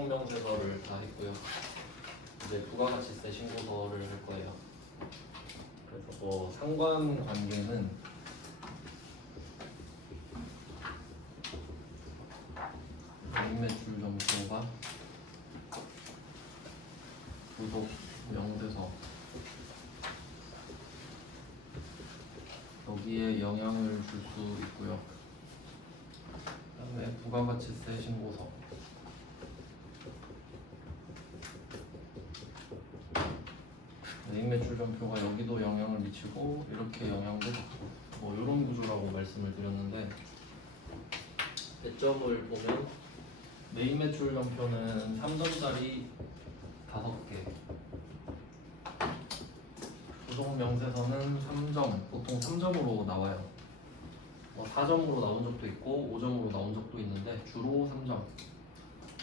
부속명세서를 다 했고요. 이제 부가가치세 신고서를 할 거예요. 그래서 뭐 상관관계는 매입매출 점수가 부속명세서 여기에 영향을 줄 수 있고요. 그다음에 부가가치세 신고서 매입매출점표가 여기도 영향을 미치고 이렇게 영향도 받고 뭐 이런 구조라고 말씀을 드렸는데 배점을 보면 매입매출점표는 3점짜리 5개 부속명세서는 3점 보통 3점으로 나와요. 뭐 4점으로 나온 적도 있고 5점으로 나온 적도 있는데 주로 3점.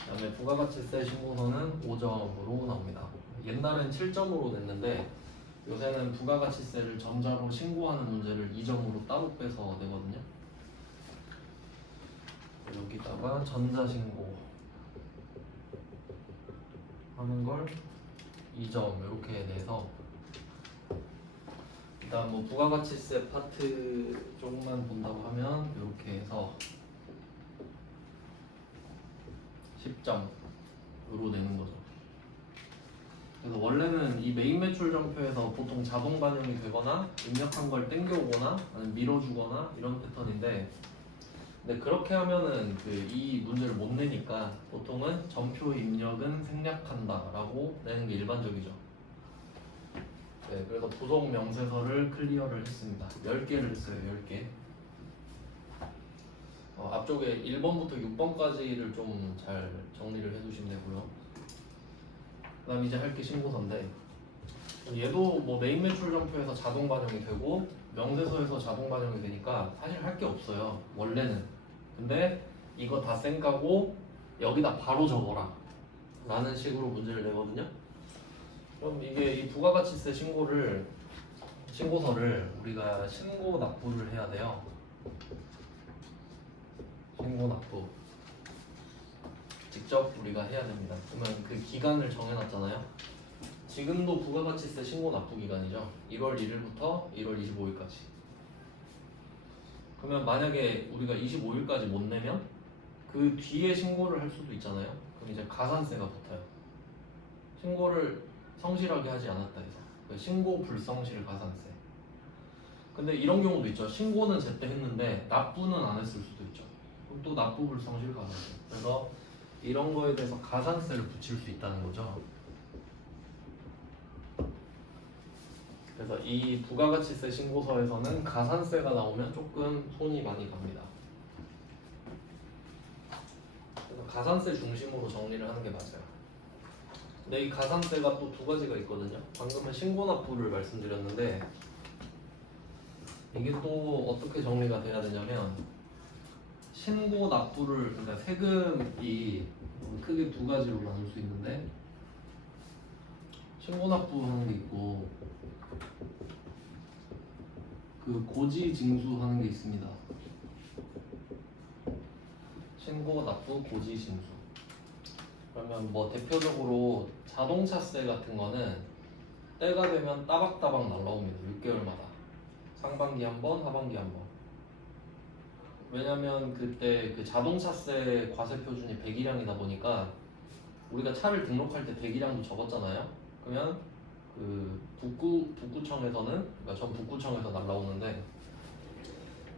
그다음에 부가가치세 신고서는 5점으로 나옵니다. 옛날엔 7점으로 냈는데 요새는 부가가치세를 전자로 신고하는 문제를 2점으로 따로 빼서 내거든요. 여기다가 전자신고 하는 걸 2점 이렇게 내서 일단 뭐 부가가치세 파트 조금만 본다고 하면 이렇게 해서 10점으로 내는 거죠. 그래서 원래는 이 매입매출점표에서 보통 자동 반영이 되거나 입력한 걸 땡겨오거나 아니면 밀어주거나 이런 패턴인데 근데 그렇게 하면은 이 문제를 못 내니까 보통은 점표 입력은 생략한다 라고 내는 게 일반적이죠. 네, 그래서 부속 명세서를 클리어를 했습니다. 10개를 했어요. 10개. 앞쪽에 1번부터 6번까지를 좀 잘 정리를 해두시면 되고요. 그 다음 이제 할 게 신고서인데 얘도 뭐 매입매출점표에서 자동 반영이 되고 명세서에서 자동 반영이 되니까 사실 할 게 없어요. 원래는. 근데 이거 다 쌩까고 여기다 바로 적어라 라는 식으로 문제를 내거든요. 그럼 이게 이 부가가치세 신고서를 우리가 신고 납부를 해야 돼요. 신고 납부 직접 우리가 해야 됩니다. 그러면 그 기간을 정해놨잖아요. 지금도 부가가치세 신고 납부 기간이죠. 1월 1일부터 1월 25일까지. 그러면 만약에 우리가 25일까지 못 내면 그 뒤에 신고를 할 수도 있잖아요. 그럼 이제 가산세가 붙어요. 신고를 성실하게 하지 않았다 해서 신고 불성실 가산세. 근데 이런 경우도 있죠. 신고는 제때 했는데 납부는 안 했을 수도 있죠. 그럼 또 납부 불성실 가산세. 그래서 이런 거에 대해서 가산세를 붙일 수 있다는 거죠. 그래서 이 부가가치세 신고서에서는 가산세가 나오면 조금 손이 많이 갑니다. 그래서 가산세 중심으로 정리를 하는 게 맞아요. 근데 이 가산세가 또 두 가지가 있거든요. 방금은 신고납부를 말씀드렸는데 이게 또 어떻게 정리가 돼야 되냐면 신고납부를 그러니까 세금이 크게 두 가지로 나눌 수 있는데 신고납부 하는 게 있고 그 고지징수하는 게 있습니다. 신고납부 고지징수. 그러면 뭐 대표적으로 자동차세 같은 거는 때가 되면 따박따박 날라옵니다. 6개월마다. 상반기 한 번, 하반기 한 번. 왜냐면 그때 그 자동차세 과세 표준이 100일량이다 보니까 우리가 차를 등록할 때 100일량도 적었잖아요. 그러면 그 북구청에서는 그러니까 전 북구청에서 날라오는데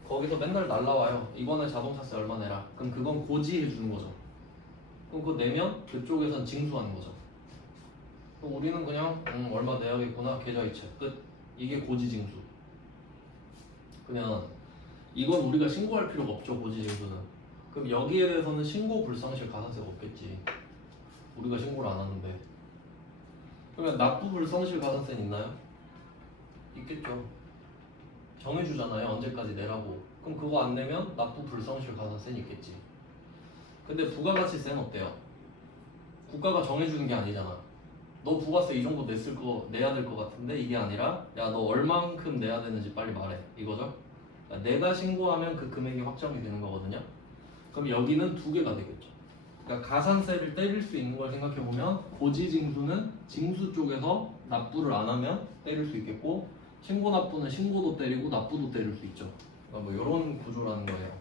거기서 맨날 날라와요. 이번에 자동차세 얼마 내라. 그럼 그건 고지해 주는 거죠. 그럼 그거 내면 그쪽에선 징수하는 거죠. 그럼 우리는 그냥 얼마 내야겠구나 계좌이체 끝. 이게 고지징수. 그러면 이건 우리가 신고할 필요가 없죠. 고지징수는. 그럼 여기에 대해서는 신고 불성실 가산세가 없겠지. 우리가 신고를 안 하는데. 그러면 납부 불성실 가산세는 있나요? 있겠죠. 정해주잖아요. 언제까지 내라고. 그럼 그거 안 내면 납부 불성실 가산세는 있겠지. 근데 부가가치세는 어때요? 국가가 정해주는 게 아니잖아. 너 부가세 이 정도 내야 될 것 같은데 이게 아니라 야 너 얼만큼 내야 되는지 빨리 말해 이거죠. 그러니까 내가 신고하면 그 금액이 확정이 되는 거거든요. 그럼 여기는 두 개가 되겠죠. 그러니까 가산세를 때릴 수 있는 걸 생각해 보면 고지징수는 징수 쪽에서 납부를 안 하면 때릴 수 있겠고 신고 납부는 신고도 때리고 납부도 때릴 수 있죠. 그러니까 뭐 이런 구조라는 거예요.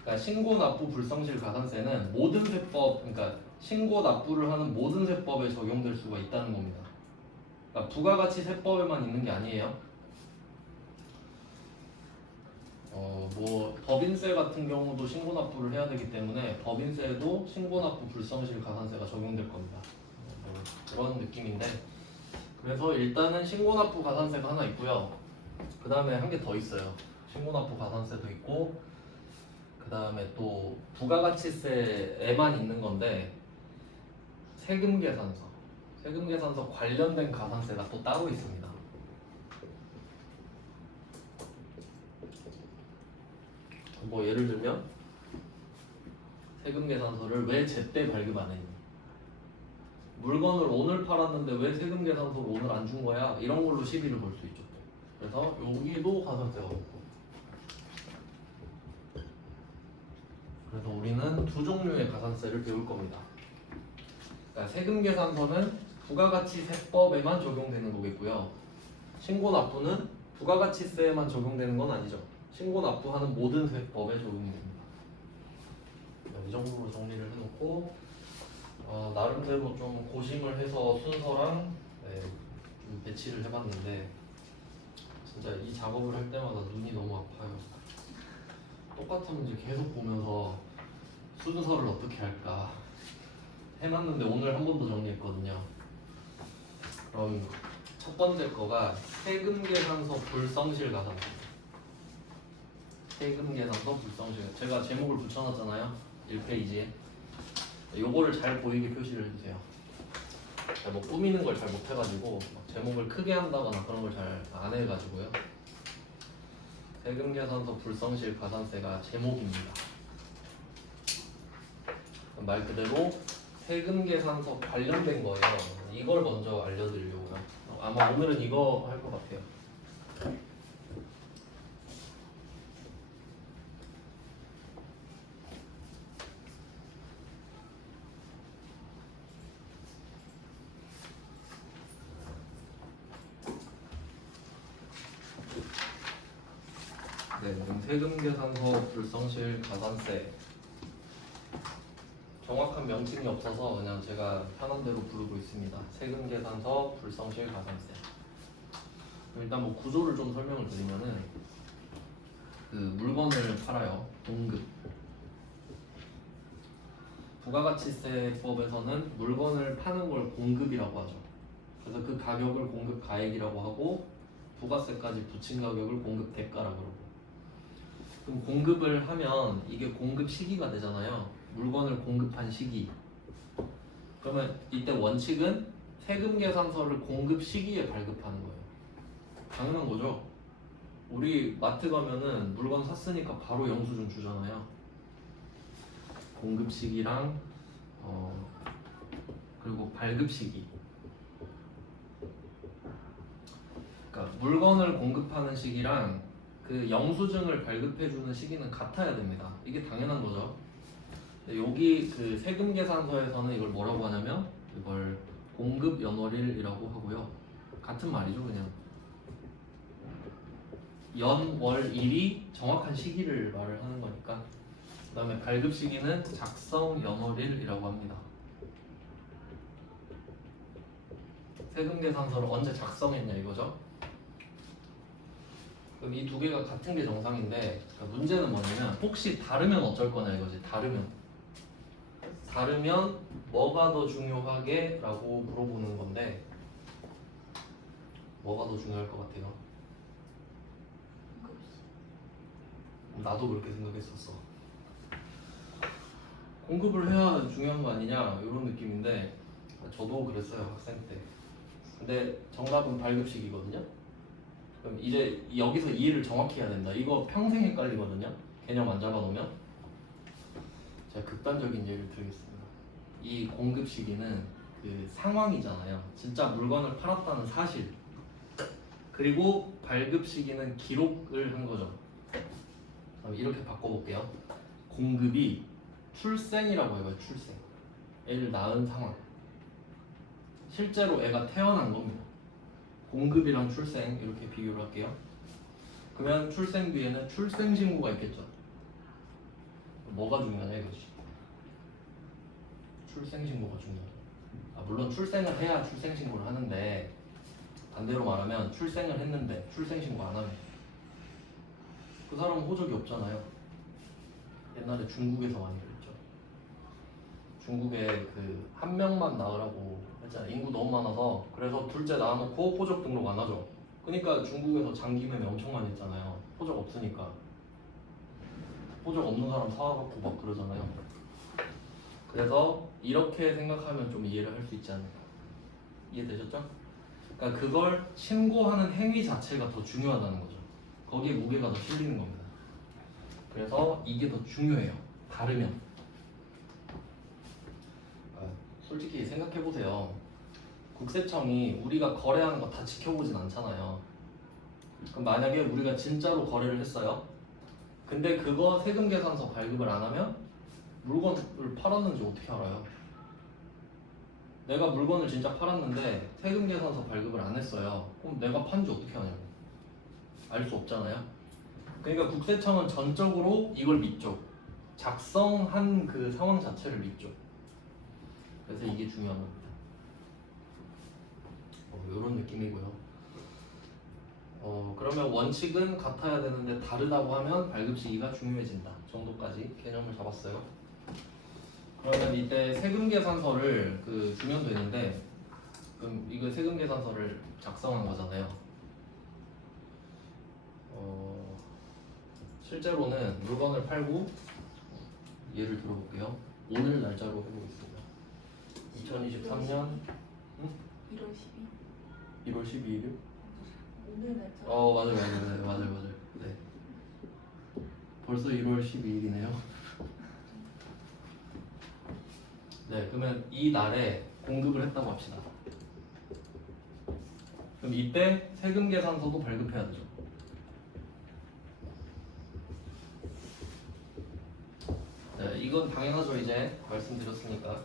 그러니까 신고 납부 불성실 가산세는 모든 세법, 그러니까 신고 납부를 하는 모든 세법에 적용될 수가 있다는 겁니다. 그러니까 부가가치 세법에만 있는 게 아니에요. 뭐 법인세 같은 경우도 신고납부를 해야 되기 때문에 법인세에도 신고납부 불성실 가산세가 적용될 겁니다. 그런 느낌인데 그래서 일단은 신고납부 가산세가 하나 있고요. 그 다음에 한 개 더 있어요. 신고납부 가산세도 있고 그 다음에 또 부가가치세에만 있는 건데 세금계산서 관련된 가산세가 또 따로 있습니다. 뭐 예를 들면 세금계산서를 왜 제때 발급 안 했니? 물건을 오늘 팔았는데 왜 세금계산서를 오늘 안 준 거야? 이런 걸로 시비를 걸 수 있죠. 그래서 여기도 가산세가 없고. 그래서 우리는 두 종류의 가산세를 배울 겁니다. 그러니까 세금계산서는 부가가치세법에만 적용되는 거겠고요. 신고납부는 부가가치세에만 적용되는 건 아니죠. 신고납부하는 모든 세법에 적용이 됩니다. 이 정도로 정리를 해놓고 나름대로 좀 고심을 해서 순서랑 좀 배치를 해봤는데 진짜 이 작업을 할 때마다 눈이 너무 아파요. 똑같은 문제 계속 보면서 순서를 어떻게 할까 해놨는데 오늘 한 번 더 정리했거든요. 그럼 첫 번째 거가 세금계산서 불성실 가산세. 세금계산서 불성실. 제가 제목을 붙여놨잖아요. 1페이지에. 요거를 잘 보이게 표시를 해주세요. 뭐 꾸미는 걸 잘 못해가지고 제목을 크게 한다거나 그런 걸 잘 안 해가지고요. 세금계산서 불성실 가산세가 제목입니다. 말 그대로 세금계산서 관련된 거예요. 이걸 먼저 알려드리려고요. 아마 오늘은 이거 할 것 같아요. 네, 세금계산서 불성실 가산세. 정확한 명칭이 없어서 그냥 제가 편한 대로 부르고 있습니다. 세금계산서 불성실 가산세. 일단 뭐 구조를 좀 설명을 드리면은 그 물건을 팔아요. 공급. 부가가치세법에서는 물건을 파는 걸 공급이라고 하죠. 그래서 그 가격을 공급 가액이라고 하고 부가세까지 붙인 가격을 공급 대가라고 그러고. 그럼 공급을 하면 이게 공급 시기가 되잖아요. 물건을 공급한 시기. 그러면 이때 원칙은 세금계산서를 공급 시기에 발급하는 거예요. 당연한 거죠. 우리 마트 가면은 물건 샀으니까 바로 영수증 주잖아요. 공급 시기랑 그리고 발급 시기. 그러니까 물건을 공급하는 시기랑 그 영수증을 발급해주는 시기는 같아야 됩니다. 이게 당연한 거죠. 여기 그 세금계산서에서는 이걸 뭐라고 하냐면 이걸 공급 연월일이라고 하고요. 같은 말이죠, 그냥. 연, 월, 일이 정확한 시기를 말을 하는 거니까. 그 다음에 발급 시기는 작성 연월일이라고 합니다. 세금계산서를 언제 작성했냐 이거죠. 그럼 이 두 개가 같은 게 정상인데 그러니까 문제는 뭐냐면 혹시 다르면 어쩔 거냐 이거지. 다르면 뭐가 더 중요하게? 라고 물어보는 건데 뭐가 더 중요할 것 같아요? 나도 그렇게 생각했었어. 공급을 해야 중요한 거 아니냐 이런 느낌인데 저도 그랬어요, 학생 때. 근데 정답은 발급식이거든요. 그럼 이제 여기서 이해를 정확히 해야 된다. 이거 평생 헷갈리거든요. 개념 안 잡아놓으면. 제가 극단적인 예를 들겠습니다. 이 공급 시기는 그 상황이잖아요. 진짜 물건을 팔았다는 사실. 그리고 발급 시기는 기록을 한 거죠. 그럼 이렇게 바꿔볼게요. 공급이 출생이라고 해봐요. 출생. 애를 낳은 상황. 실제로 애가 태어난 겁니다. 공급이랑 출생 이렇게 비교를 할게요. 그러면 출생 뒤에는 출생신고가 있겠죠. 뭐가 중요하냐 이거지. 출생신고가 중요하죠. 물론 출생을 해야 출생신고를 하는데 반대로 말하면 출생을 했는데 출생신고 안 하면 그 사람은 호적이 없잖아요. 옛날에 중국에서 많이 그랬죠. 중국에 그 한 명만 낳으라고 했잖아요. 인구 너무 많아서. 그래서 둘째 낳아놓고 호적 등록 안 하죠. 그러니까 중국에서 장기매매 엄청 많이 했잖아요. 호적 없으니까. 호적 없는 사람 사와갖고 막 그러잖아요. 그래서 이렇게 생각하면 좀 이해를 할 수 있지 않을까. 이해되셨죠? 그러니까 그걸 신고하는 행위 자체가 더 중요하다는 거죠. 거기에 무게가 더 실리는 겁니다. 그래서 이게 더 중요해요. 다르면. 솔직히 생각해보세요. 국세청이 우리가 거래하는 거 다 지켜보진 않잖아요. 그럼 만약에 우리가 진짜로 거래를 했어요. 근데 그거 세금계산서 발급을 안 하면 물건을 팔았는지 어떻게 알아요? 내가 물건을 진짜 팔았는데 세금계산서 발급을 안 했어요. 그럼 내가 판지 어떻게 아냐고. 알 수 없잖아요. 그러니까 국세청은 전적으로 이걸 믿죠. 작성한 그 상황 자체를 믿죠. 그래서 이게 중요한 겁니다. 이런 느낌이고요. 그러면 원칙은 같아야 되는데 다르다고 하면 발급 시기가 중요해진다 정도까지 개념을 잡았어요. 그러면 이때 세금계산서를 주면 되는데, 그럼 이거 세금계산서를 작성한 거잖아요. 실제로는 물건을 팔고, 예를 들어볼게요. 오늘 날짜로 해보겠습니다. 2023년 1월 12일. 1월 12일. 오늘 날짜. 맞아요. 네. 벌써 1월 12일이네요. 네, 그러면 이 날에 공급을 했다고 합시다. 그럼 이때 세금계산서도 발급해야 되죠. 네, 이건 당연하죠. 이제 말씀드렸으니까.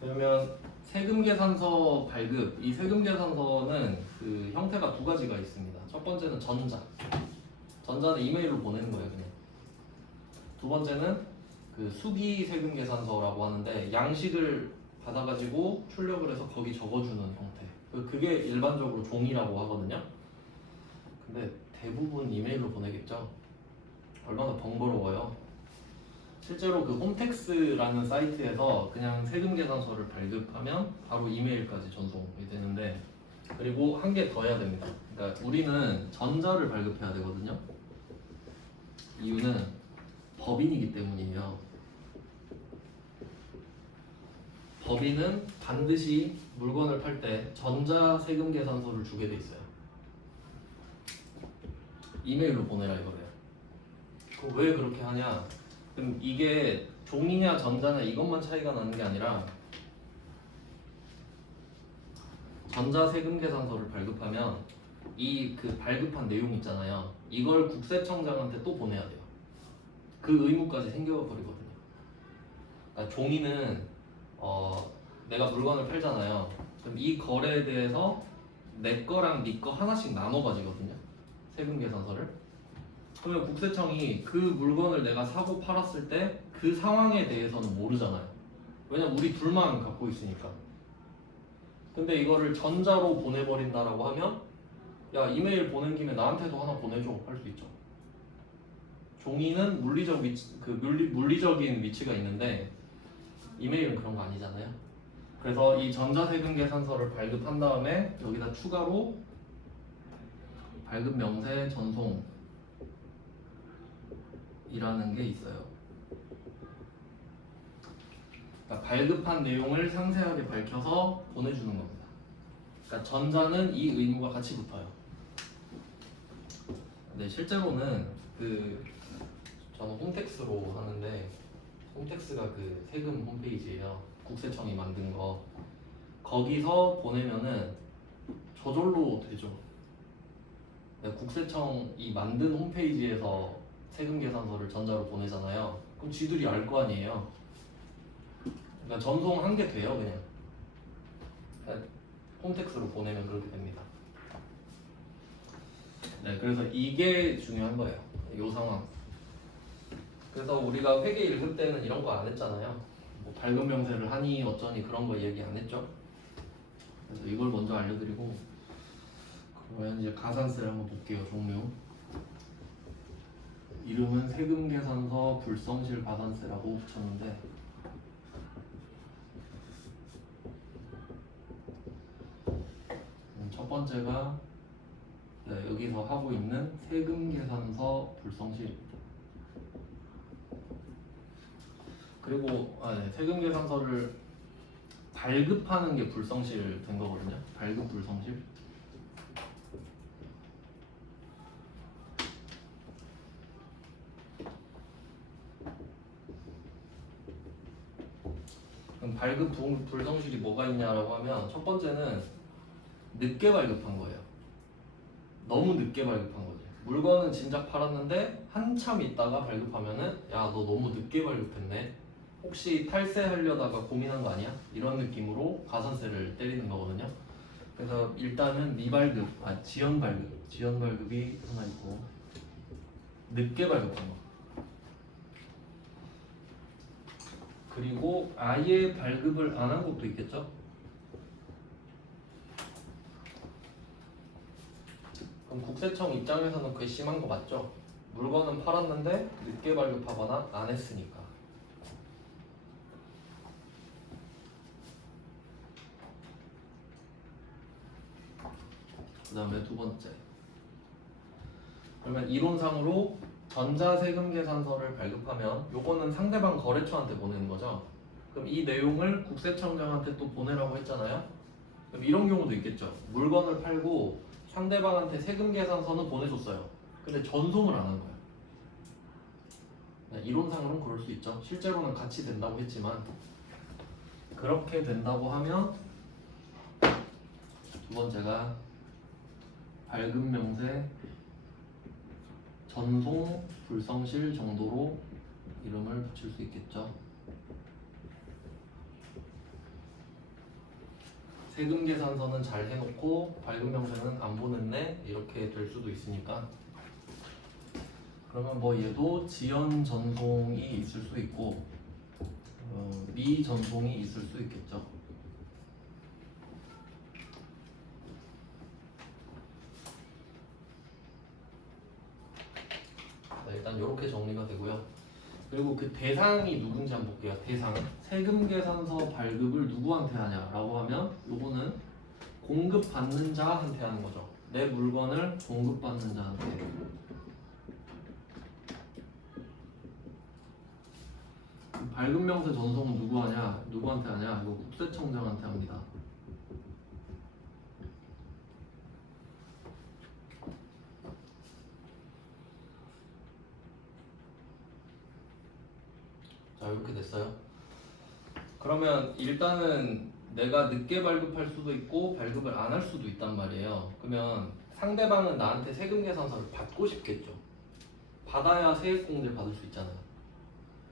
그러면 세금계산서 발급, 이 세금계산서는 그 형태가 두 가지가 있습니다. 첫 번째는 전자는 이메일로 보내는 거예요, 그냥. 두 번째는 그 수기 세금계산서라고 하는데 양식을 받아가지고 출력을 해서 거기 적어주는 형태. 그게 일반적으로 종이라고 하거든요. 근데 대부분 이메일로 보내겠죠. 얼마나 번거로워요. 실제로 그 홈택스라는 사이트에서 그냥 세금계산서를 발급하면 바로 이메일까지 전송이 되는데, 그리고 한 개 더 해야 됩니다. 그러니까 우리는 전자를 발급해야 되거든요. 이유는 법인이기 때문이에요. 법인은 반드시 물건을 팔 때 전자 세금계산서를 주게 돼 있어요. 이메일로 보내라 이거래요. 왜 그렇게 하냐? 그럼 이게 종이냐 전자냐 이것만 차이가 나는 게 아니라, 전자 세금계산서를 발급하면 이 그 발급한 내용 있잖아요. 이걸 국세청장한테 또 보내야 돼요. 그 의무까지 생겨버리거든요. 그러니까 종이는 내가 물건을 팔잖아요. 그럼 이 거래에 대해서 내 거랑 네 거 하나씩 나눠 가지거든요. 세금계산서를. 그러면 국세청이 그 물건을 내가 사고 팔았을 때 그 상황에 대해서는 모르잖아요. 왜냐면 우리 둘만 갖고 있으니까. 근데 이거를 전자로 보내버린다라고 하면, 야, 이메일 보낸 김에 나한테도 하나 보내줘 할 수 있죠. 종이는 물리적인 위치가 있는데 이메일은 그런 거 아니잖아요. 그래서 이 전자세금계산서를 발급한 다음에 여기다 추가로 발급 명세 전송이라는 게 있어요. 그러니까 발급한 내용을 상세하게 밝혀서 보내주는 겁니다. 그러니까 전자는 이 의무가 같이 붙어요. 네, 실제로는 저는 홈택스로 하는데, 홈택스가 그 세금 홈페이지예요. 국세청이 만든 거. 거기서 보내면은 저절로 되죠. 국세청이 만든 홈페이지에서 세금계산서를 전자로 보내잖아요. 그럼 쥐들이 알 거 아니에요. 그러니까 전송한 게 돼요 그냥. 그러니까 홈택스로 보내면 그렇게 됩니다. 네, 그래서 이게 중요한 거예요. 이 상황. 그래서 우리가 회계 1급 때는 이런 거 안 했잖아요. 뭐 밝은 명세를 하니 어쩌니 그런 거 얘기 안 했죠. 그래서 이걸 먼저 알려드리고 그러면 이제 가산세를 한번 볼게요. 종류. 이름은 세금계산서 불성실 가산세라고 붙였는데 첫 번째가 네, 여기서 하고 있는 세금계산서 불성실입니다. 그리고 네, 세금계산서를 발급하는 게 불성실 된 거거든요. 발급 불성실. 그럼 발급 불성실이 뭐가 있냐라고 하면 첫 번째는 늦게 발급한 거예요. 너무 늦게 발급한 거지. 물건은 진작 팔았는데 한참 있다가 발급하면은 야, 너 너무 늦게 발급했네. 혹시 탈세하려다가 고민한 거 아니야? 이런 느낌으로 가산세를 때리는 거거든요. 그래서 일단은 미발급, 지연 발급이 하나 있고 늦게 발급한 거. 그리고 아예 발급을 안 한 것도 있겠죠? 그럼 국세청 입장에서는 그게 심한 거 맞죠? 물건은 팔았는데 늦게 발급하거나 안 했으니까. 그 다음에 두 번째. 그러면 이론상으로 전자세금계산서를 발급하면 요거는 상대방 거래처한테 보내는 거죠. 그럼 이 내용을 국세청장한테 또 보내라고 했잖아요. 그럼 이런 경우도 있겠죠. 물건을 팔고 상대방한테 세금계산서는 보내줬어요. 근데 전송을 안 한 거예요. 네, 이론상으로는 그럴 수 있죠. 실제로는 같이 된다고 했지만 그렇게 된다고 하면 두 번째가 발급명세 전송 불성실 정도로 이름을 붙일 수 있겠죠. 세금계산서는 잘 해놓고 발급명세는 안 보냈네 이렇게 될 수도 있으니까. 그러면 뭐 얘도 지연 전송이 있을 수 있고 미전송이 있을 수 있겠죠. 네, 일단 이렇게 정리가 되고요. 그리고 그 대상이 누군지 한번 볼게요. 대상. 세금계산서 발급을 누구한테 하냐라고 하면 요거는 공급받는 자한테 하는 거죠. 내 물건을 공급받는 자한테. 발급명세 전송은 누구한테 하냐? 이거 국세청장한테 합니다. 자, 이렇게 됐어요. 그러면 일단은 내가 늦게 발급할 수도 있고 발급을 안 할 수도 있단 말이에요. 그러면 상대방은 나한테 세금계산서를 받고 싶겠죠. 받아야 세액공제 받을 수 있잖아요.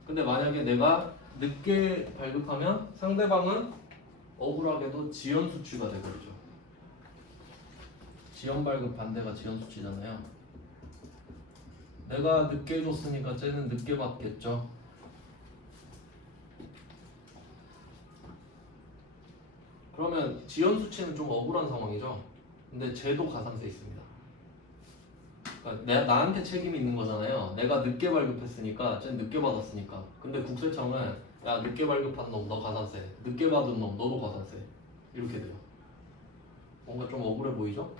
근데 만약에 내가 늦게 발급하면 상대방은 억울하게도 지연수취가 돼버리죠. 지연발급 반대가 지연수취잖아요. 내가 늦게 줬으니까 쟤는 늦게 받겠죠. 그러면 지연수취는 좀 억울한 상황이죠. 근데 쟤도 가산세 있습니다. 그러니까 나한테 책임이 있는 거잖아요. 내가 늦게 발급했으니까 쟤는 늦게 받았으니까. 근데 국세청은 야, 늦게 발급한 놈 너 가산세, 늦게 받은 놈 너도 가산세, 이렇게 돼요. 뭔가 좀 억울해 보이죠?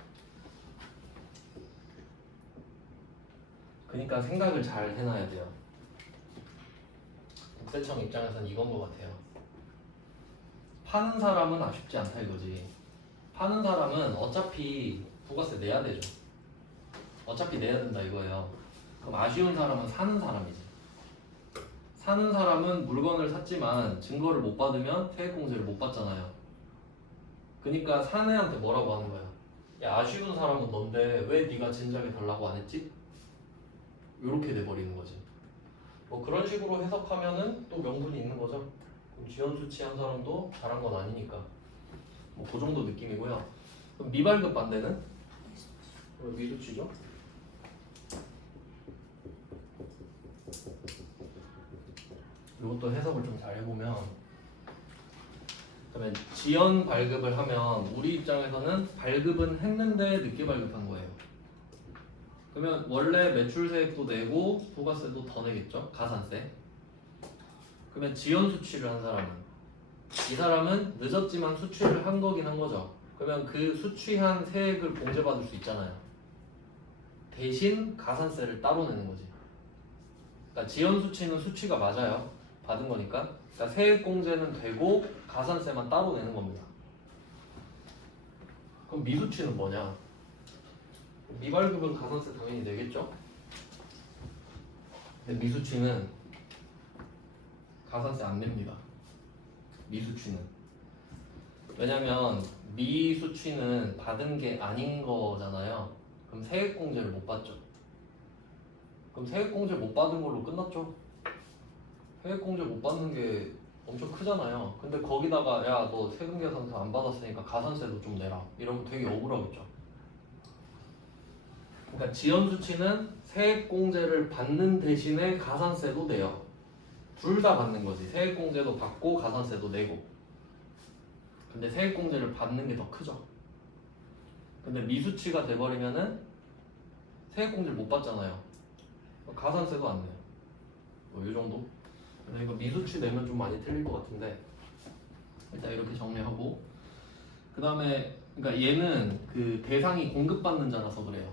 그러니까 생각을 잘 해놔야 돼요. 국세청 입장에서는 이건 것 같아요. 파는 사람은 아쉽지 않다 이거지. 파는 사람은 어차피 부가세 내야 되죠. 어차피 내야 된다 이거예요. 그럼 아쉬운 사람은 사는 사람이지. 사는 사람은 물건을 샀지만 증거를 못 받으면 세액공제를 못 받잖아요. 그러니까 사는 애한테 뭐라고 하는 거야? 야, 아쉬운 사람은 넌데 왜 네가 진작에 달라고 안 했지? 이렇게 돼버리는 거지. 뭐 그런 식으로 해석하면은 또 명분이 있는 거죠. 지연 수치 한 사람도 잘한 건 아니니까 뭐 그 정도 느낌이고요. 그럼 미발급 반대는 미수치죠? 이것도 해석을 좀 잘 해보면, 그러면 지연 발급을 하면 우리 입장에서는 발급은 했는데 늦게 발급한 거예요. 그러면 원래 매출세액도 내고 부가세도 더 내겠죠? 가산세. 그러면 지연 수취를 한 사람은, 이 사람은 늦었지만 수취를 한 거긴 한 거죠. 그러면 그 수취한 세액을 공제받을 수 있잖아요. 대신 가산세를 따로 내는 거지. 그러니까 지연 수취는 수취가 맞아요. 받은 거니까. 그러니까 세액 공제는 되고 가산세만 따로 내는 겁니다. 그럼 미수취는 뭐냐? 미발급은 가산세 당연히 내겠죠? 근데 미수취는 가산세 안 냅니다. 미수취는. 왜냐면 미수취는 받은 게 아닌 거잖아요. 그럼 세액공제를 못 받죠. 그럼 세액공제 못 받은 걸로 끝났죠. 세액공제 못 받는 게 엄청 크잖아요. 근데 거기다가 야 너 세금 계산서 안 받았으니까 가산세도 좀 내라 이러면 되게 억울하겠죠. 그러니까 지연 수치는 세액공제를 받는 대신에 가산세도 내요. 둘 다 받는 거지. 세액공제도 받고 가산세도 내고. 근데 세액공제를 받는 게 더 크죠. 근데 미수치가 돼버리면은 세액공제를 못 받잖아요. 가산세도 안 내요. 뭐 이 정도. 근데 이거 미수치 내면 좀 많이 틀릴 것 같은데 일단 이렇게 정리하고, 그 다음에 그러니까 얘는 그 대상이 공급받는 자라서 그래요.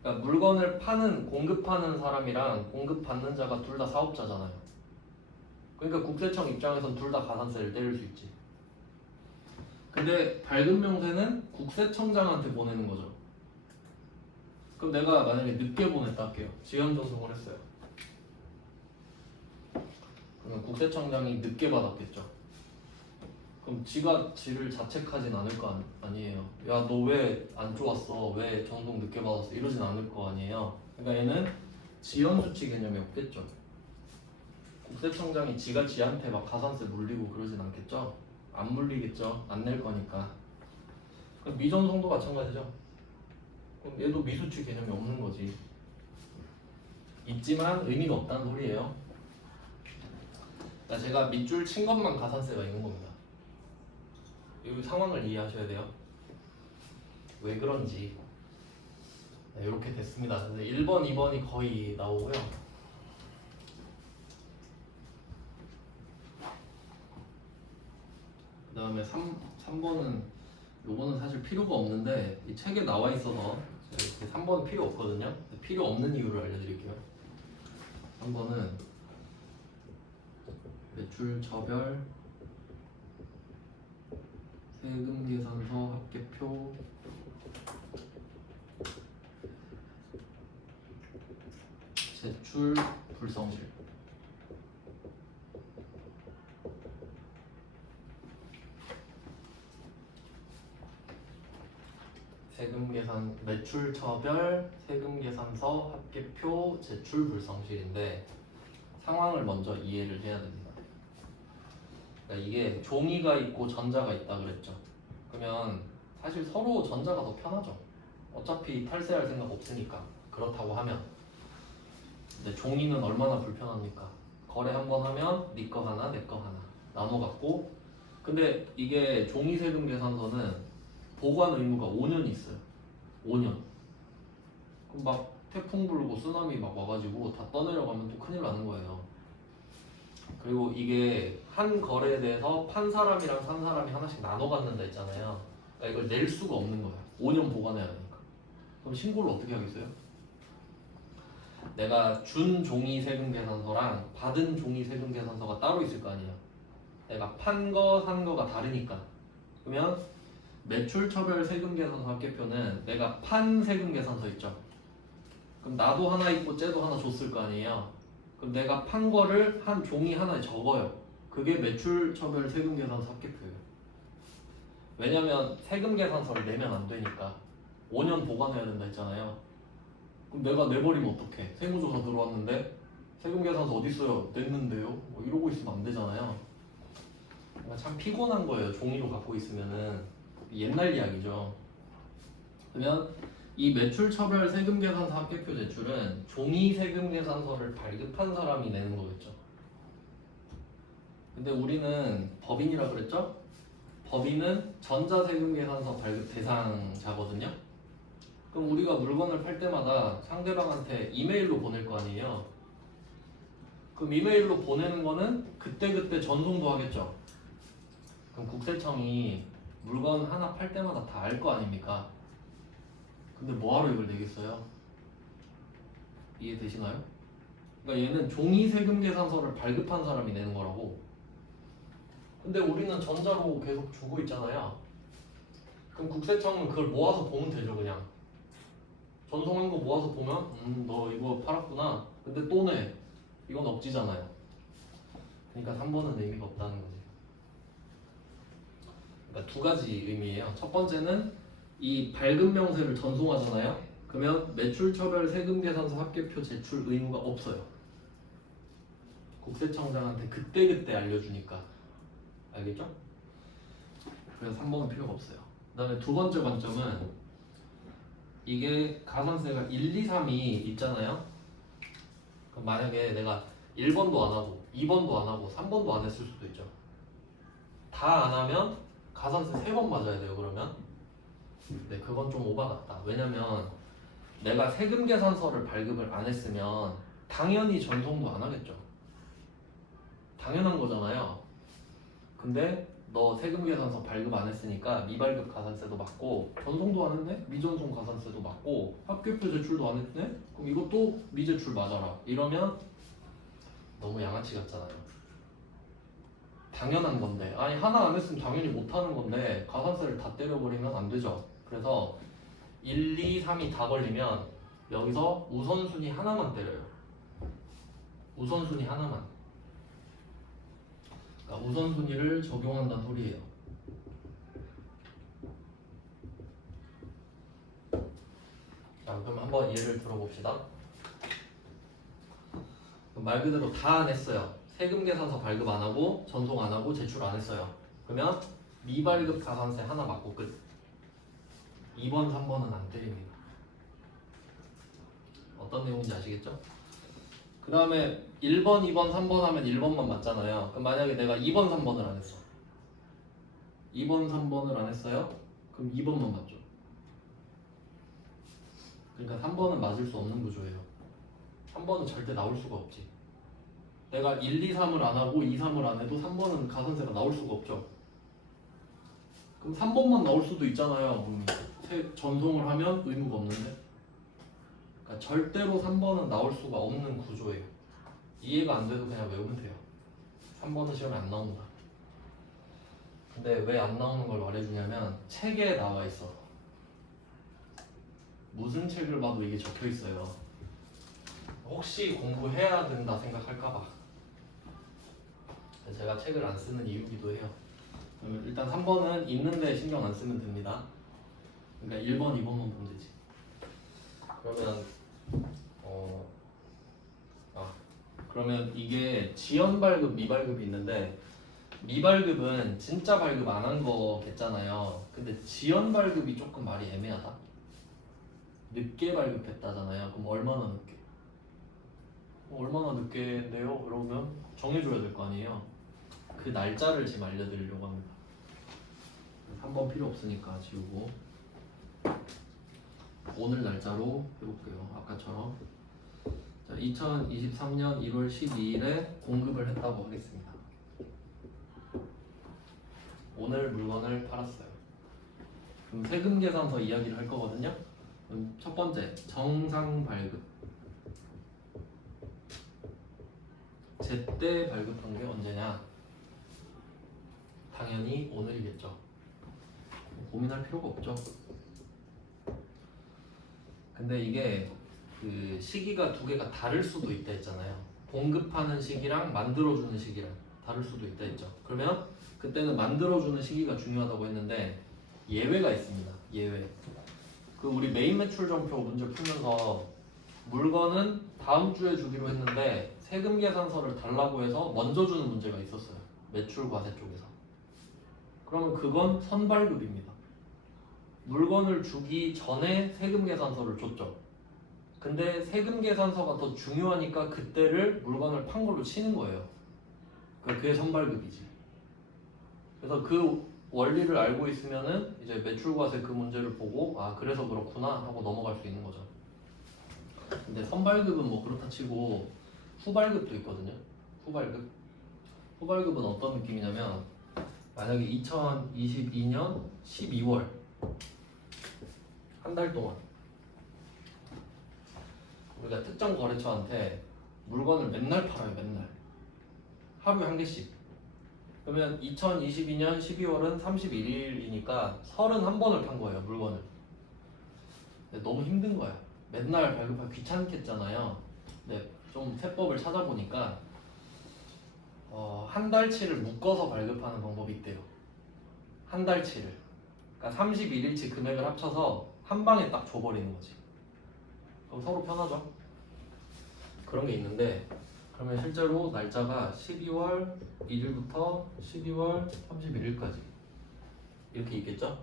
그러니까 물건을 파는 공급하는 사람이랑 공급받는 자가 둘 다 사업자잖아요. 그러니까 국세청 입장에선 둘 다 가산세를 때릴 수 있지. 근데 발급 명세는 국세청장한테 보내는 거죠. 그럼 내가 만약에 늦게 보냈다 할게요. 지연 전송을 했어요. 그러면 국세청장이 늦게 받았겠죠. 그럼 지가 지를 자책하진 않을 거 아니에요. 야 너 왜 안 좋았어? 왜 전송 늦게 받았어? 이러진 않을 거 아니에요. 그러니까 얘는 지연 수치 개념이 없겠죠. 국세청장이 지가 지한테 막 가산세 물리고 그러진 않겠죠. 안 물리겠죠. 안 낼 거니까. 그럼 미전송도 마찬가지죠. 그럼 얘도 미수치 개념이 없는 거지. 있지만 의미가 없다는 소리예요. 그러니까 제가 밑줄 친 것만 가산세가 있는 겁니다. 이 상황을 이해하셔야 돼요. 왜 그런지. 네, 이렇게 됐습니다. 근데 1번, 2번이 거의 나오고요. 그 다음에 3번은 요거는 사실 필요가 없는데 이 책에 나와 있어서 3번은 필요 없거든요. 필요 없는 이유를 알려드릴게요. 3번은 매출 처별 세금 계산서 합계표 제출 불성실. 세금 계산 매출 처별 세금 계산서 합계표 제출 불성실인데 상황을 먼저 이해를 해야 됩니다. 그러니까 이게 종이가 있고 전자가 있다 그랬죠. 그러면 사실 서로 전자가 더 편하죠. 어차피 탈세할 생각 없으니까. 그렇다고 하면 근데 종이는 얼마나 불편합니까? 거래 한 번 하면 네 거 하나 내 거 하나 나눠 갖고. 근데 이게 종이 세금 계산서는 보관 의무가 5년이 있어요. 5년. 그럼 막 태풍 불고 쓰나미 막 와가지고 다 떠내려가면 또 큰일 나는 거예요. 그리고 이게 한 거래에 대해서 판 사람이랑 산 사람이 하나씩 나눠 갖는다 했잖아요. 그러니까 이걸 낼 수가 없는 거예요. 5년 보관해야 하니까. 그럼 신고를 어떻게 하겠어요? 내가 준 종이 세금 계산서랑 받은 종이 세금 계산서가 따로 있을 거 아니에요. 내가 판 거, 산 거가 다르니까. 그러면 매출 처별 세금 계산서 합계표는 내가 판 세금 계산서 있죠. 그럼 나도 하나 있고 쟤도 하나 줬을 거 아니에요. 그럼 내가 판 거를 한 종이 하나에 적어요. 그게 매출 처별 세금 계산서 합계표예요. 왜냐면 세금 계산서를 내면 안 되니까 5년 보관해야 된다 했잖아요. 그럼 내가 내버리면 어떡해? 세무조사 들어왔는데 세금 계산서 어디 있어요? 냈는데요? 뭐 이러고 있으면 안 되잖아요. 참 피곤한 거예요. 종이로 갖고 있으면은 옛날 이야기죠. 그러면 이 매출처별 세금계산서 합계표 제출은 종이 세금계산서를 발급한 사람이 내는 거겠죠. 근데 우리는 법인이라 그랬죠? 법인은 전자세금계산서 발급 대상자거든요. 그럼 우리가 물건을 팔 때마다 상대방한테 이메일로 보낼 거 아니에요. 그럼 이메일로 보내는 거는 그때그때 전송도 하겠죠. 그럼 국세청이 물건 하나 팔 때마다 다 알 거 아닙니까? 근데 뭐하러 이걸 내겠어요? 이해되시나요? 그러니까 얘는 종이 세금 계산서를 발급한 사람이 내는 거라고. 근데 우리는 전자로 계속 주고 있잖아요. 그럼 국세청은 그걸 모아서 보면 되죠. 그냥 전송한 거 모아서 보면 너 이거 팔았구나. 근데 또 내. 이건 억지잖아요. 그러니까 3번은 의미가 없다는 거지. 그러니까 두 가지 의미예요. 첫 번째는 이 발급 명세를 전송하잖아요. 그러면 매출처별 세금계산서 합계표 제출 의무가 없어요. 국세청장한테 그때그때 알려주니까. 알겠죠? 그래서 3번은 필요가 없어요. 그 다음에 두 번째 관점은 이게 가산세가 1, 2, 3이 있잖아요. 그럼 만약에 내가 1번도 안 하고 2번도 안 하고 3번도 안 했을 수도 있죠. 다 안 하면 가산세 3번 맞아야 돼요. 그러면 네, 그건 좀 오바 같다. 왜냐면 내가 세금 계산서를 발급을 안 했으면 당연히 전송도 안 하겠죠. 당연한 거잖아요. 근데 너 세금 계산서 발급 안 했으니까 미발급 가산세도 맞고 전송도 안 했네? 미전송 가산세도 맞고 합계표 제출도 안 했네? 그럼 이것도 미제출 맞아라. 이러면 너무 양아치 같잖아요. 당연한 건데 아니 하나 안 했으면 당연히 못 하는 건데 가산세를 다 때려버리면 안 되죠. 그래서 1, 2, 3이 다 걸리면 여기서 우선순위 하나만 때려요. 우선순위 하나만. 그러니까 우선순위를 적용한다는 소리예요. 자, 그럼 한번 예를 들어봅시다. 말 그대로 다 안 했어요. 세금 계산서 발급 안 하고 전송 안 하고 제출 안 했어요. 그러면 미발급 가산세 하나 맞고 끝. 2번, 3번은 안 때립니다. 어떤 내용인지 아시겠죠? 그 다음에 1번, 2번, 3번 하면 1번만 맞잖아요. 그럼 만약에 내가 2번, 3번을 안 했어. 2번, 3번을 안 했어요? 그럼 2번만 맞죠. 그러니까 3번은 맞을 수 없는 구조예요. 3번은 절대 나올 수가 없지. 내가 1, 2, 3을 안 하고 2, 3을 안 해도 3번은 가산세가 나올 수가 없죠. 그럼 3번만 나올 수도 있잖아요. 전송을 하면 의무가 없는데. 그러니까 절대로 3번은 나올 수가 없는 구조예요. 이해가 안 돼도 그냥 외우면 돼요. 3번은 시험에 안 나옵니다. 근데 왜 안 나오는 걸 말해주냐면 책에 나와 있어. 무슨 책을 봐도 이게 적혀 있어요. 혹시 공부해야 된다 생각할까봐. 제가 책을 안 쓰는 이유기도 해요. 일단 3번은 있는데 신경 안 쓰면 됩니다. 그러니까 1번, 2번만 보면 되지. 그러면 그러면 이게 지연 발급, 미발급이 있는데 미발급은 진짜 발급 안 한 거겠잖아요. 근데 지연 발급이 조금 말이 애매하다. 늦게 발급했다잖아요. 그럼 얼마나 늦게? 얼마나 늦게인데요? 그러면 정해줘야 될 거 아니에요. 그 날짜를 지금 알려드리려고 합니다. 3번 필요 없으니까 지우고 오늘 날짜로 해볼게요. 아까처럼. 자, 2023년 1월 12일에 공급을 했다고 하겠습니다. 오늘 물건을 팔았어요. 그럼 세금 계산서 이야기를 할 거거든요. 그럼 첫 번째, 정상 발급. 제때 발급한 게 언제냐? 당연히 오늘이겠죠. 고민할 필요가 없죠. 근데 이게 그 시기가 두 개가 다를 수도 있다 했잖아요. 공급하는 시기랑 만들어주는 시기랑 다를 수도 있다 했죠. 그러면 그때는 만들어주는 시기가 중요하다고 했는데 예외가 있습니다. 예외. 그 우리 메인 매출정표 문제 풀면서 물건은 다음 주에 주기로 했는데 세금 계산서를 달라고 해서 먼저 주는 문제가 있었어요. 매출 과세 쪽에서. 그러면 그건 선발급입니다. 물건을 주기 전에 세금 계산서를 줬죠. 근데 세금 계산서가 더 중요하니까 그때를 물건을 판 걸로 치는 거예요. 그게 선발급이지. 그래서 그 원리를 알고 있으면은 이제 매출과세 그 문제를 보고 아 그래서 그렇구나 하고 넘어갈 수 있는 거죠. 근데 선발급은 뭐 그렇다 치고 후발급도 있거든요. 후발급. 후발급은 어떤 느낌이냐면 만약에 2022년 12월 한 달 동안 우리가 특정 거래처한테 물건을 맨날 팔아요. 맨날 하루에 한 개씩. 그러면 2022년 12월은 31일이니까 31번을 판 거예요. 물건을. 근데 너무 힘든 거야. 맨날 발급하기 귀찮겠잖아요. 근데 좀 세법을 찾아보니까 한 달치를 묶어서 발급하는 방법이 있대요. 한 달치를. 그러니까 31일치 금액을 합쳐서 한 방에 딱 줘버리는 거지. 그럼 서로 편하죠. 그런 게 있는데 그러면 실제로 날짜가 12월 1일부터 12월 31일까지 이렇게 있겠죠?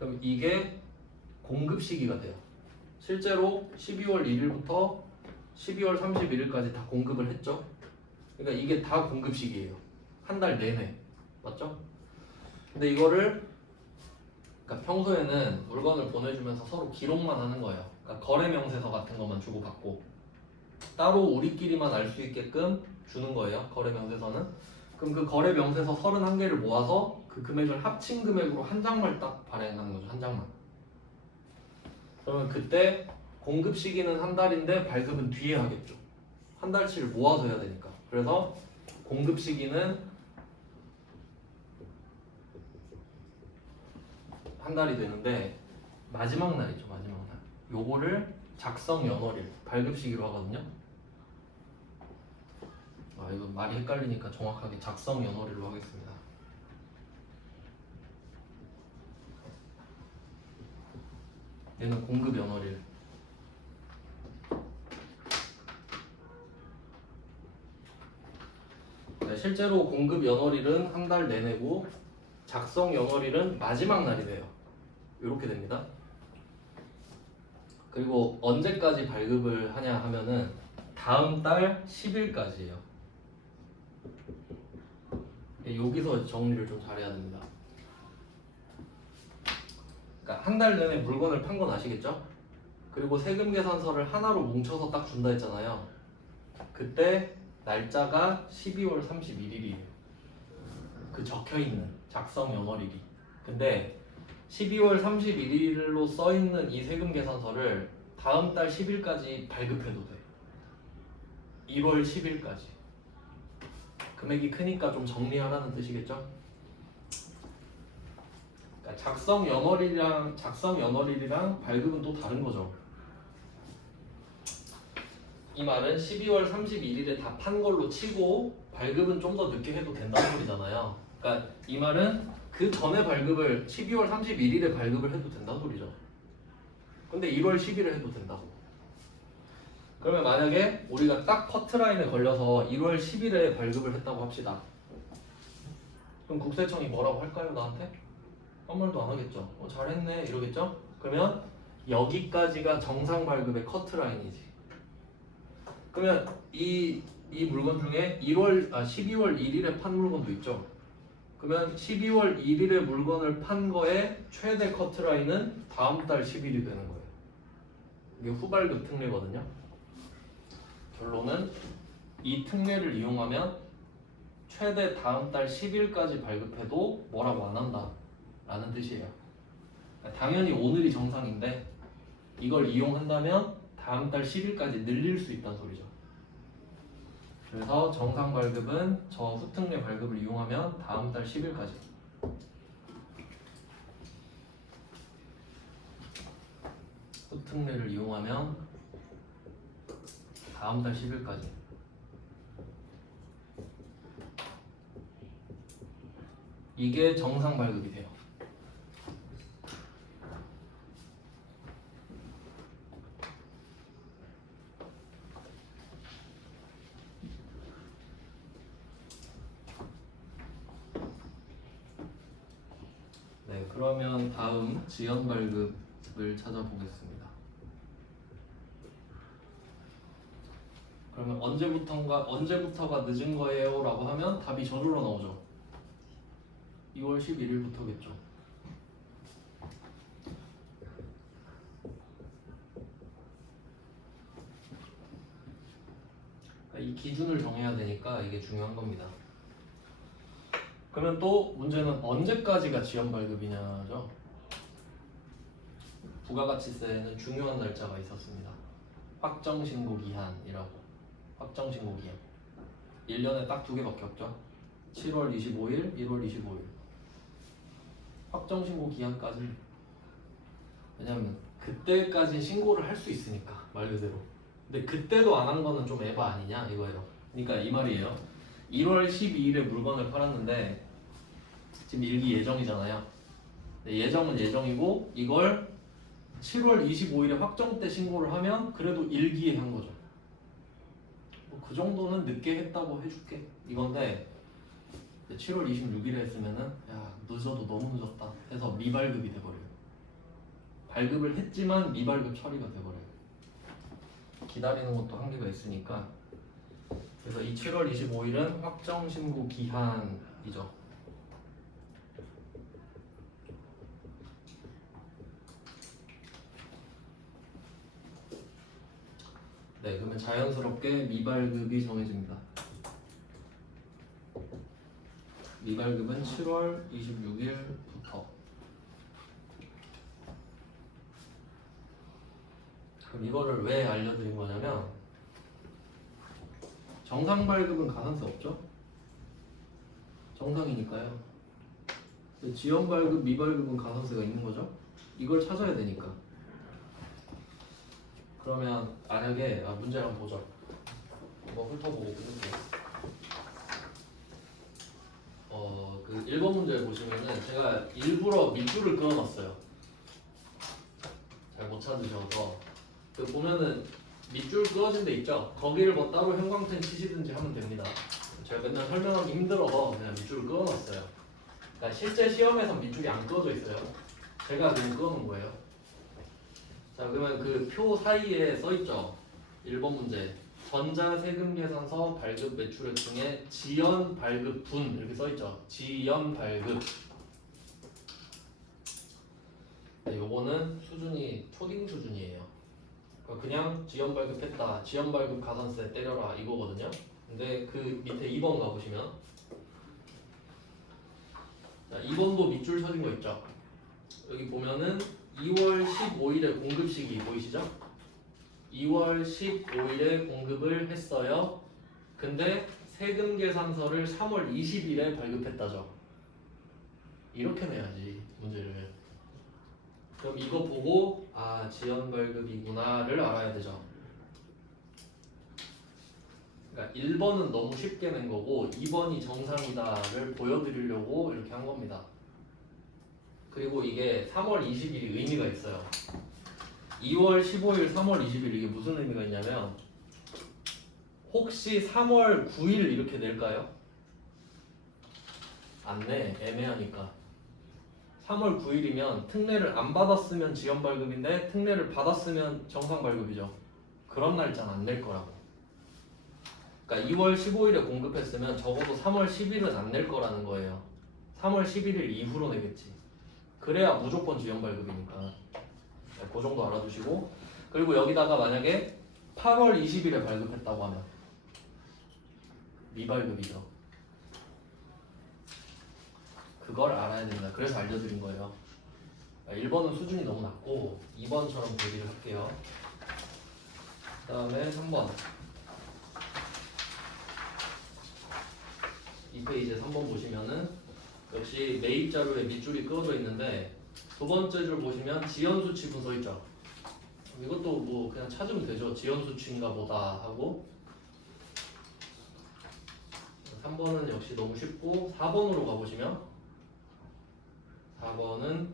그럼 이게 공급 시기가 돼요. 실제로 12월 1일부터 12월 31일까지 다 공급을 했죠? 그러니까 이게 다 공급 시기예요. 한 달 내내. 맞죠? 근데 이거를 그러니까 평소에는 물건을 보내주면서 서로 기록만 하는 거예요. 그러니까 거래 명세서 같은 것만 주고받고 따로 우리끼리만 알 수 있게끔 주는 거예요. 거래 명세서는. 그럼 그 거래 명세서 31개를 모아서 그 금액을 합친 금액으로 한 장만 딱 발행하는 거죠. 한 장만. 그러면 그때 공급 시기는 한 달인데 발급은 뒤에 하겠죠. 한 달치를 모아서 해야 되니까. 그래서 공급 시기는 한 달이 되는데 마지막 날이죠. 마지막 날. 요거를 작성 연월일 발급 시기로 하거든요. 아 이거 말이 헷갈리니까 정확하게 작성 연월일로 하겠습니다. 얘는 공급 연월일. 네, 실제로 공급 연월일은 한 달 내내고 작성 연월일은 마지막 날이 돼요. 이렇게 됩니다. 그리고 언제까지 발급을 하냐 하면은 다음 달 10일까지예요. 여기서 정리를 좀 잘해야 됩니다. 그러니까 한 달 내내 물건을 판 건 아시겠죠? 그리고 세금 계산서를 하나로 뭉쳐서 딱 준다 했잖아요. 그때 날짜가 12월 31일이에요. 그 적혀있는 작성 연월일이. 근데 12월 31일로 써있는 이 세금 계산서를 다음 달 10일까지 발급해도 돼. 1월 10일까지. 금액이 크니까 좀 정리하라는 뜻이겠죠? 그러니까 작성 연월일이랑 발급은 또 다른 거죠. 이 말은 12월 31일에 다 판 걸로 치고 발급은 좀 더 늦게 해도 된다는 소리잖아요. 그러니까 이 말은 그 전에 발급을 12월 31일에 발급을 해도 된다는 소리죠. 근데 1월 10일에 해도 된다고. 그러면 만약에 우리가 딱 커트라인에 걸려서 1월 10일에 발급을 했다고 합시다. 그럼 국세청이 뭐라고 할까요? 나한테? 아무 말도 안 하겠죠. 잘했네 이러겠죠? 그러면 여기까지가 정상 발급의 커트라인이지. 그러면 이 물건 중에 12월 1일에 판 물건도 있죠. 그러면 12월 1일에 물건을 판 거에 최대 커트라인은 다음 달 10일이 되는 거예요. 이게 후발급 특례거든요. 결론은 이 특례를 이용하면 최대 다음 달 10일까지 발급해도 뭐라고 안 한다 라는 뜻이에요. 당연히 오늘이 정상인데 이걸 이용한다면 다음 달 10일까지 늘릴 수 있다는 소리죠. 그래서 정상 발급은 저 후특례 발급을 이용하면 다음 달 10일까지. 후특례를 이용하면 다음 달 10일까지. 이게 정상 발급이 돼요. 그러면 다음 지연 발급을 찾아보겠습니다. 그러면 언제부터가 늦은 거예요라고 하면 답이 저절로 나오죠. 2월 11일부터겠죠. 이 기준을 정해야 되니까 이게 중요한 겁니다. 그러면 또 문제는 언제까지가 지연 발급이냐죠. 부가가치세에는 중요한 날짜가 있었습니다. 확정신고 기한이라고. 확정신고 기한 1년에 딱 2개밖에 없죠. 7월 25일, 1월 25일 확정신고 기한까지. 왜냐면 그때까지 신고를 할 수 있으니까 말 그대로. 근데 그때도 안 한 거는 좀 에바 아니냐 이거예요. 그러니까 이 말이에요. 1월 12일에 물건을 팔았는데 지금 일기 예정이잖아요. 예정은 예정이고 이걸 7월 25일에 확정 때 신고를 하면 그래도 일기에 한 거죠. 뭐 그 정도는 늦게 했다고 해줄게 이건데 7월 26일에 했으면은 야 늦어도 너무 늦었다 해서 미발급이 돼버려요. 발급을 했지만 미발급 처리가 돼버려요. 기다리는 것도 한계가 있으니까. 그래서 이 7월 25일은 확정 신고 기한이죠. 네, 그러면 자연스럽게 미발급이 정해집니다. 미발급은 7월 26일부터. 그럼 이거를 왜 알려드린 거냐면 정상 발급은 가산세 없죠? 정상이니까요. 지연 발급, 미발급은 가산세가 있는 거죠? 이걸 찾아야 되니까. 그러면 만약에 문제를 한번 보죠. 한번 훑어보고 끝낼게요. 그 1번 문제 보시면은 제가 일부러 밑줄을 그어놨어요. 잘 못 찾으셔서. 그 보면은 밑줄 그어진 데 있죠? 거기를 뭐 따로 형광펜 치시든지 하면 됩니다. 제가 맨날 설명하기 힘들어서 그냥 밑줄을 그어놨어요. 그러니까 실제 시험에서 밑줄이 안 그어져 있어요. 제가 그냥 그어놓은 거예요. 자, 그러면 그 표 사이에 써있죠? 1번 문제. 전자세금계산서 발급 매출액 중에 지연 발급 분 이렇게 써있죠? 지연 발급. 네, 요거는 수준이 초딩 수준이에요. 그냥 지연 발급했다, 지연 발급 가산세 때려라 이거거든요. 근데 그 밑에 2번 가보시면 자, 2번도 밑줄 쳐진 거 있죠? 여기 보면은 2월 15일에 공급 시기 보이시죠? 2월 15일에 공급을 했어요. 근데 세금 계산서를 3월 20일에 발급했다죠. 이렇게 내야지 문제를. 그럼 이거 보고 아 지연 발급이구나를 알아야 되죠. 그러니까 1번은 너무 쉽게 낸 거고 2번이 정상이다를 보여드리려고 이렇게 한 겁니다. 그리고 이게 3월 20일이 의미가 있어요. 2월 15일, 3월 20일 이게 무슨 의미가 있냐면 혹시 3월 9일 이렇게 낼까요? 안 내. 애매하니까. 3월 9일이면 특례를 안 받았으면 지연 발급인데 특례를 받았으면 정상 발급이죠. 그런 날짜는 안 낼 거라고. 그러니까 2월 15일에 공급했으면 적어도 3월 10일은 안 낼 거라는 거예요. 3월 11일 이후로 내겠지. 그래야 무조건 지연 발급이니까. 네, 그 정도 알아두시고. 그리고 여기다가 만약에 8월 20일에 발급했다고 하면 미발급이죠. 그걸 알아야 됩니다. 그래서 알려드린 거예요. 1번은 수준이 너무 낮고 2번처럼 대비를 할게요. 그 다음에 3번. 이 페이지에 3번 보시면은 역시 매입 자료에 밑줄이 그어져 있는데 두 번째 줄 보시면 지연 수치분 써 있죠. 이것도 뭐 그냥 찾으면 되죠. 지연 수치인가 뭐다 하고. 3번은 역시 너무 쉽고 4번으로 가보시면 4번은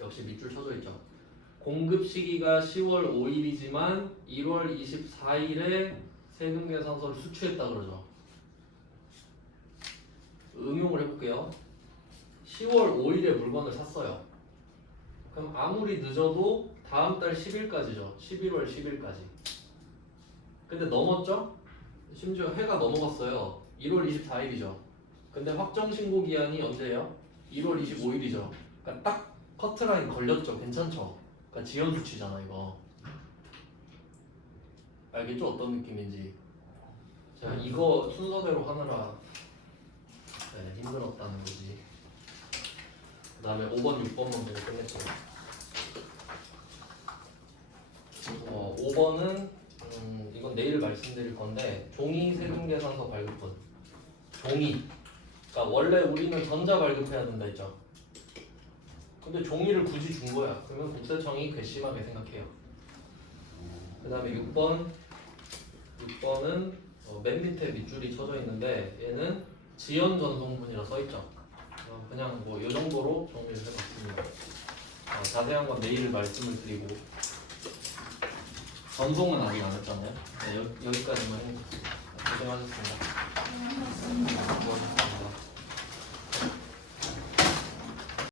역시 밑줄 쳐져 있죠. 공급 시기가 10월 5일이지만 1월 24일에 세금 계산서를 수취했다 그러죠. 응용을 해볼게요. 10월 5일에 물건을 샀어요. 그럼 아무리 늦어도 다음 달 10일까지죠. 11월 10일까지. 근데 넘었죠? 심지어 해가 넘어갔어요. 1월 24일이죠. 근데 확정 신고 기한이 언제예요? 1월 25일이죠. 그러니까 딱 커트라인 걸렸죠. 괜찮죠? 그러니까 지연 수치잖아 이거. 알겠죠? 어떤 느낌인지. 제가 이거 순서대로 하느라 힘들었다는 거지. 그 다음에 5번, 6번만 보고 끝냈죠. 5번은 이건 내일 말씀드릴 건데 종이 세금계산서 발급분. 종이. 그러니까 원래 우리는 전자 발급해야 된다 했죠. 근데 종이를 굳이 준 거야. 그러면 국세청이 괘씸하게 생각해요. 그 다음에 6번은 맨 밑에 밑줄이 쳐져 있는데 얘는 지연 전송분이라 써 있죠. 그냥 뭐 이 정도로 정리를 해봤습니다. 자세한 건 내일 말씀을 드리고 전송은 아직 안 했잖아요. 네, 여기까지만 해보겠습니다. 고생하셨습니다.